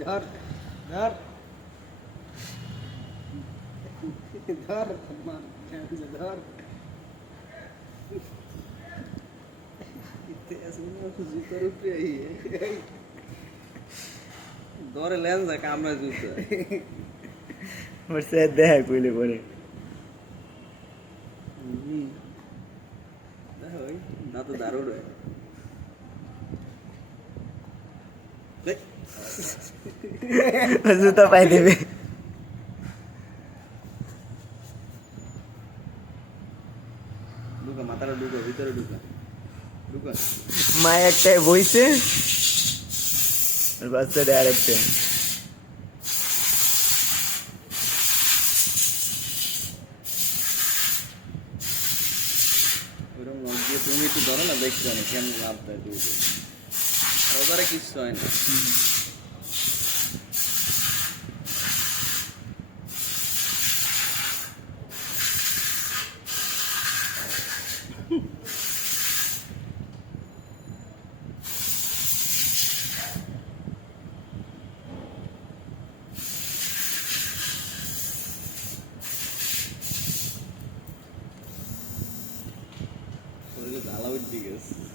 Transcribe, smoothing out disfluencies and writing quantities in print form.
ধর ধর ধর মা ধর ধরে লেন্স কামড়া জুতো মোর সে দেখ কইলে পরে না তো দারুণ জুতা পাই দেবে ঢুকা মাথাটা ঢুকা ভিতরে ঢুকা ঢুকা মা একটাই বইছে আর বাচ্চাটা আরেকটা ওরকম নখ দিয়ে তুমি একটু ধরো না দেখছো না কেমন লাভ দেয় দুধে ওবারে কিচ্ছু হয় না জ্বালা উঠে গেছে